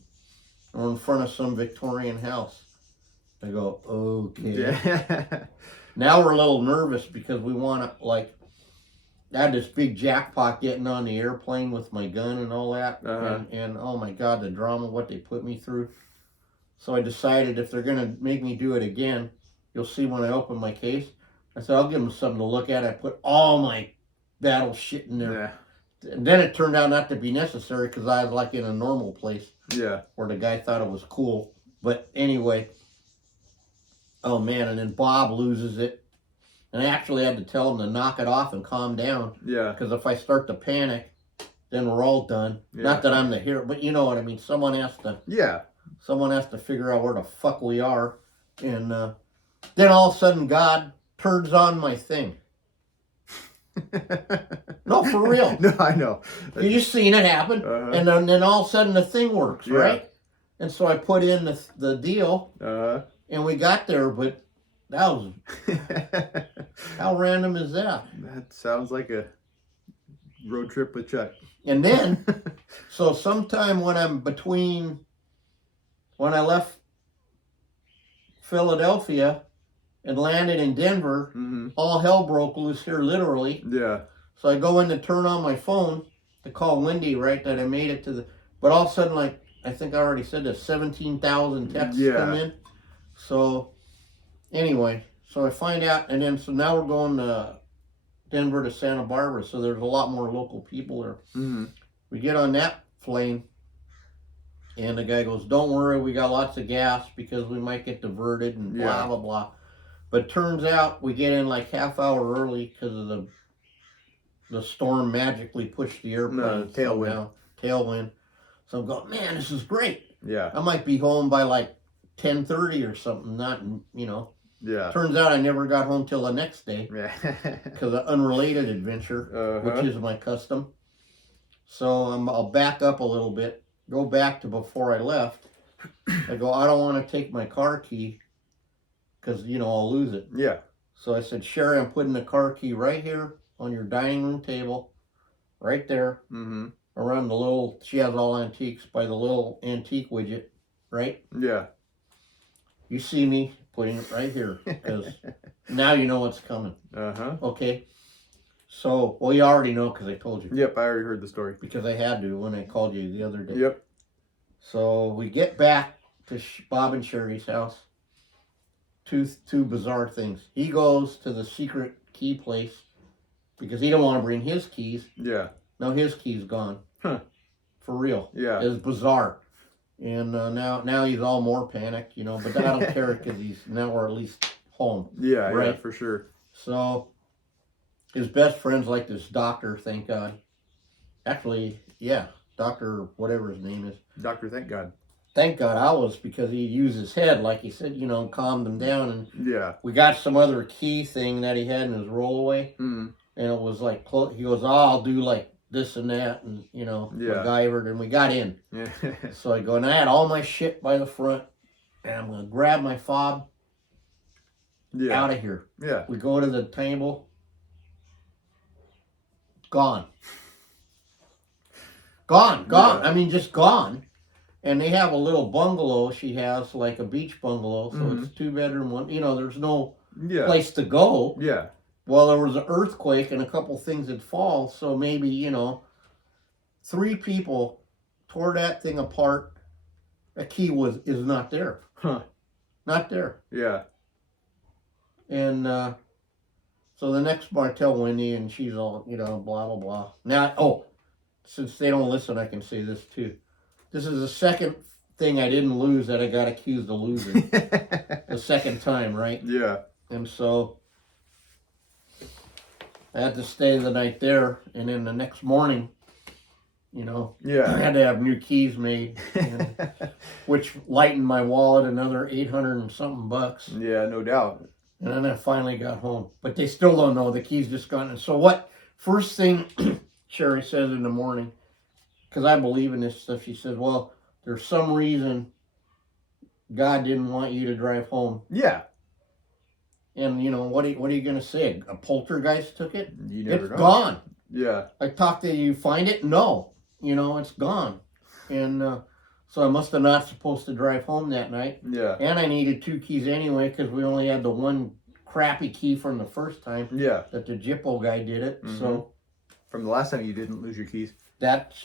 We're in front of some Victorian house. I go, okay. Now we're a little nervous because we want to, like, I had this big jackpot getting on the airplane with my gun and all that. And oh my God, the drama, what they put me through. So I decided if they're going to make me do it again, you'll see when I open my case. I said, I'll give them something to look at. I put all my battle shit in there. And then it turned out not to be necessary because I was like in a normal place. Where the guy thought it was cool. But anyway, oh man, and then Bob loses it. And I actually had to tell him to knock it off and calm down. Because if I start to panic, then we're all done. Not that I'm the hero, but you know what I mean. Someone has to figure out where the fuck we are. And then all of a sudden God turns on my thing. No, for real. No, I know. You just seen it happen. And then all of a sudden the thing works, right? And so I put in the deal. And we got there, but that was how random is that? That sounds like a road trip with Chuck. And then, so sometime when I left Philadelphia and landed in Denver. Mm-hmm. All hell broke loose here, literally. Yeah. So I go in to turn on my phone to call Wendy, right, that I made it to the... But all of a sudden, like, I think I already said this, 17,000 texts come in. So, anyway, so I find out, and then, so now we're going to Denver to Santa Barbara, so there's a lot more local people there. Mm-hmm. We get on that plane, and the guy goes, don't worry, we got lots of gas because we might get diverted and blah, blah, blah. But turns out we get in like half hour early because of the storm magically pushed the airplane. Tailwind. So I'm going, man, this is great. Yeah. I might be home by like 10:30 or something, not, you know. Yeah. Turns out I never got home till the next day. Yeah. Because of unrelated adventure, which is my custom. So I'll back up a little bit, go back to before I left. I go, I don't want to take my car key because, you know, I'll lose it. Yeah. So I said, Sherry, I'm putting the car key right here on your dining room table, right there, around the little, she has all antiques, by the little antique widget, right? Yeah. You see me putting it right here because now you know what's coming. Okay. So, well, you already know because I told you. Yep, I already heard the story. Because I had to when I called you the other day. Yep. So we get back to Bob and Sherry's house. Two bizarre things. He goes to the secret key place because he don't want to bring his keys. Yeah. Now his key's gone. Huh. For real. Yeah. It's bizarre. And now he's all more panicked, you know. But I don't care because now we're at least home. Yeah, right? Yeah, for sure. So his best friend's like this doctor, thank God. Actually, yeah, Dr. whatever his name is. Doctor, thank God. Thank God I was, because he used his head, like he said, you know, calmed them down. And yeah, we got some other key thing that he had in his rollaway. And it was like, he goes, oh, I'll do like this and that, and, you know, MacGyvered, and we got in. Yeah. So I go, and I had all my shit by the front, and I'm going to grab my fob out of here. Yeah. We go to the table. Gone. Gone. Yeah. I mean, just gone. And they have a little bungalow. She has like a beach bungalow. So it's 2-bedroom, one. You know, there's no place to go. Yeah. Well, there was an earthquake and a couple things had fallen. So maybe, you know, 3 people tore that thing apart. A key is not there. Huh. Not there. Yeah. And so the next bar, I tell Wendy, and she's all, you know, blah, blah, blah. Now, since they don't listen, I can say this too. This is the second thing I didn't lose that I got accused of losing. The second time, right? Yeah. And so I had to stay the night there, and then the next morning, you know, I had to have new keys made, which lightened my wallet another $800 and something bucks. Yeah, no doubt. And then I finally got home. But they still don't know. The key's just gone. And so what? First thing Sherry says in the morning, because I believe in this stuff, she says, well, there's some reason God didn't want you to drive home. Yeah. And, you know, what are you going to say? A poltergeist took it? You never know. It's gone. Yeah. I talked to you, find it? No. You know, it's gone. And so I must have not supposed to drive home that night. Yeah. And I needed 2 keys anyway because we only had the one crappy key from the first time. Yeah. That the Jippo guy did it. So from the last time you didn't lose your keys. That's,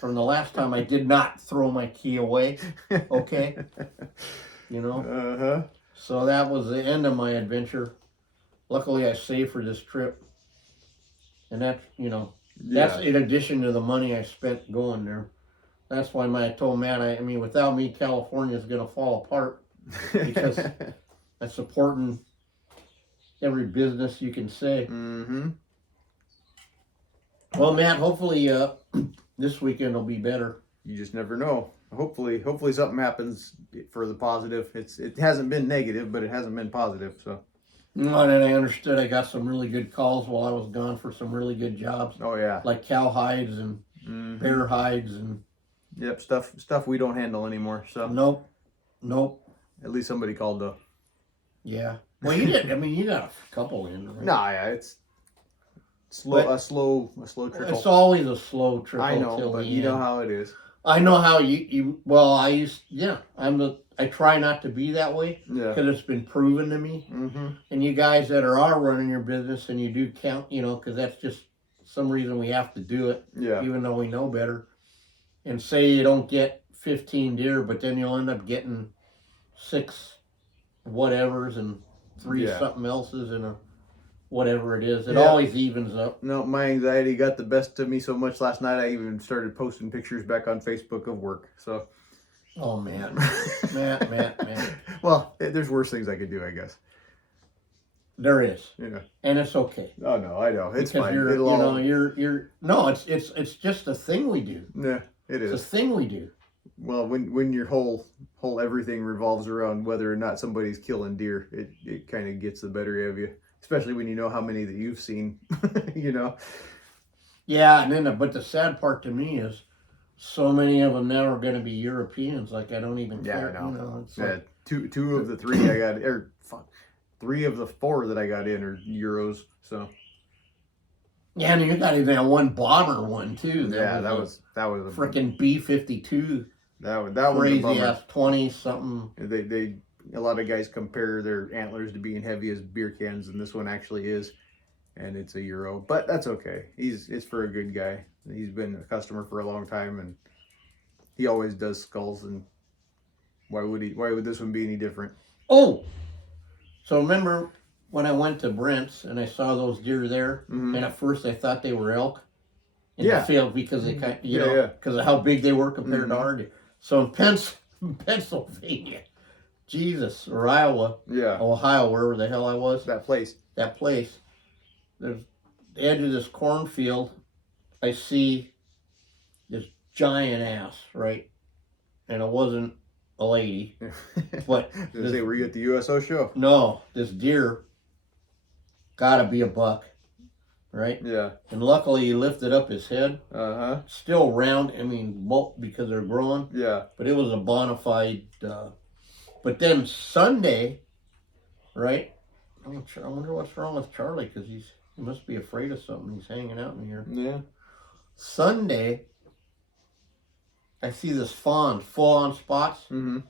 from the last time I did not throw my key away. Okay. You know? So that was the end of my adventure. Luckily, I saved for this trip. And that's, you know, that's in addition to the money I spent going there. That's why I told Matt, I mean, without me, California's going to fall apart. Because I'm supporting every business you can say. Well, Matt, hopefully this weekend will be better. You just never know. Hopefully something happens for the positive. It hasn't been negative, but it hasn't been positive. So. No, and I understood I got some really good calls while I was gone for some really good jobs. Oh yeah. Like cow hides and bear hides and. Yep, stuff we don't handle anymore. So. Nope. At least somebody called though. Yeah. Well, you did. I mean, you got a couple in. Right? Nah, yeah, it's slow, a slow trickle. It's always a slow trickle. I know, but you know how it is. I know how well, I try not to be that way Yeah. because it's been proven to me. Mm-hmm. And you guys that are running your business and you do count, because that's just some reason we have to do it, Yeah. even though we know better. And say you don't get 15 deer, but then you'll end up getting 6 whatevers and 3 something else's and a whatever it is. It always evens up. No, my anxiety got the best of me so much last night. I even started posting pictures back on Facebook of work. So. Oh man, man. Well, there's worse things I could do, I guess. There is. Yeah. And it's okay. Oh no, I know. It's because fine. It's just a thing we do. Yeah, it is. It's a thing we do. Well, when your whole everything revolves around whether or not somebody's killing deer, it kind of gets the better of you, especially when you know how many that you've seen. Yeah, and then but the sad part to me is so many of them now are going to be Europeans. Like I don't even care. I know. It's like, two of the 3 I got, or 3 of the 4 that I got in are Euros. So. Yeah, and you got even that one bomber one too. That was a freaking B-52. That was crazy ass 20 something. They a lot of guys compare their antlers to being heavy as beer cans, and this one actually is, and it's a Euro. But that's okay. It's for a good guy. He's been a customer for a long time, and he always does skulls. And why would this one be any different? Oh, so remember when I went to Brent's and I saw those deer there, Mm-hmm. and at first I thought they were elk in the field because they because of how big they were compared to our deer. So in Pennsylvania, Jesus, or Iowa, Ohio, wherever the hell I was, that place, there's the edge of this cornfield. I see this giant ass, right? And it wasn't a lady, but were you at the USO show? No, this deer gotta be a buck, right? Yeah. And luckily he lifted up his head. Uh-huh. Still round, bulk because they're growing. Yeah. But it was a bona fide. But then Sunday, right? I wonder what's wrong with Charlie because he must be afraid of something. He's hanging out in here. Yeah. Sunday, I see this fawn full on spots. Mm-hmm.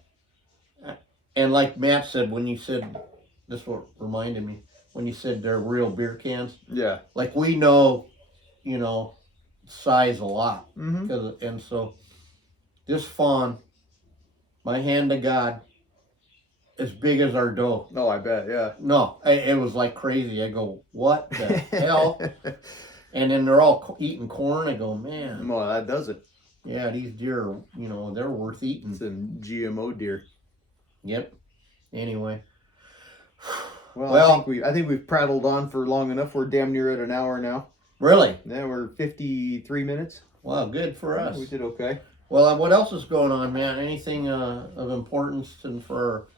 And like Matt said, when you said, this what reminded me, when you said they're real beer cans. Yeah. Like we know, size a lot. Mm-hmm. And so this fawn, my hand to God, as big as our doe. Oh, I bet, yeah. No, it was like crazy. I go, what the hell? And then they're all eating corn. I go, man. Well, that does it. Yeah, these deer, they're worth eating. Some GMO deer. Yep. Anyway. Well, I think we've prattled on for long enough. We're damn near at an hour now. Really? Yeah, we're 53 minutes. Wow, good for us. We did okay. Well, what else is going on, man? Anything of importance and for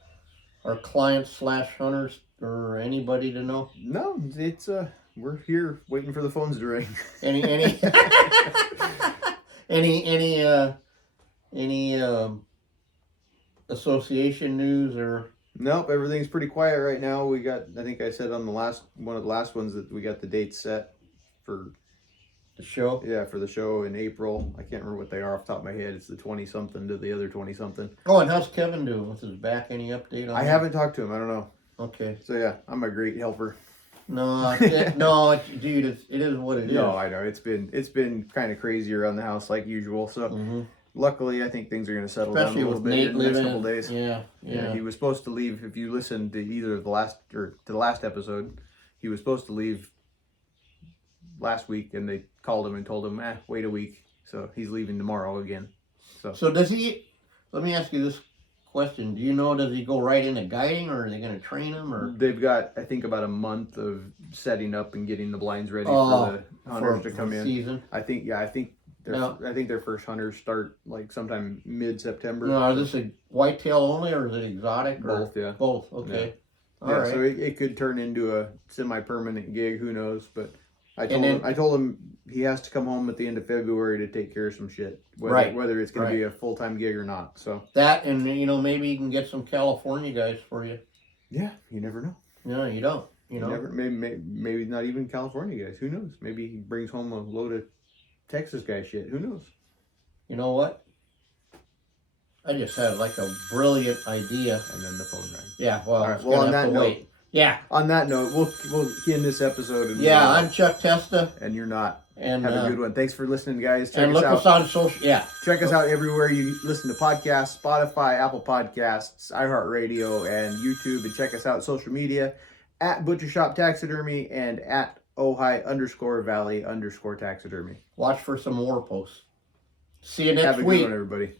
our clients / hunters or anybody to know? No, it's we're here waiting for the phones to ring. Any association news or? Nope, everything's pretty quiet right now. We got, I think I said on one of the last ones that we got the dates set for the show. Yeah, for the show in April. I can't remember what they are off the top of my head. It's the 20-something to the other 20-something. Oh, and how's Kevin doing with his back? Any update on I haven't talked to him. I don't know. Okay. So yeah, I'm a great helper. No, dude, it is what it is. No, I know. It's been kind of crazy around the house like usual. So luckily, I think things are going to settle down a little bit in the next couple days. Yeah. He was supposed to leave. If you listened to either of the last episode, he was supposed to leave last week, and they called him and told him, wait a week. So he's leaving tomorrow again. So does he? Let me ask you this question. Do you know, does he go right into guiding, or are they going to train him? Or they've got, I think, about a month of setting up and getting the blinds ready for the hunters to come in. Season. I think their first hunters start like sometime mid-September. No, is this a whitetail only, or is it exotic? Both, yeah. Both, okay. Yeah. All right. So it could turn into a semi-permanent gig. Who knows? But I told him he has to come home at the end of February to take care of some shit, whether it's going to be a full-time gig or not. So that, and maybe you can get some California guys for you. Yeah, you never know. No, you don't. Maybe not even California guys. Who knows? Maybe he brings home a load of Texas guy shit. Who knows? You know what? I just had like a brilliant idea. And then the phone rang. Yeah, well, All right, it's well, gonna on have that to note, wait. Yeah, on that note, we'll end this episode. And yeah, I'm Chuck Testa. and you're not. And Have a good one. Thanks for listening, guys. Check and us look out. us on social. Yeah, Check us out everywhere you listen to podcasts: Spotify, Apple Podcasts, iHeartRadio, and YouTube. And check us out social media at Butcher Shop Taxidermy and at Ojai_Valley_Taxidermy. watch for some more posts. See you next Have a week. good one, everybody.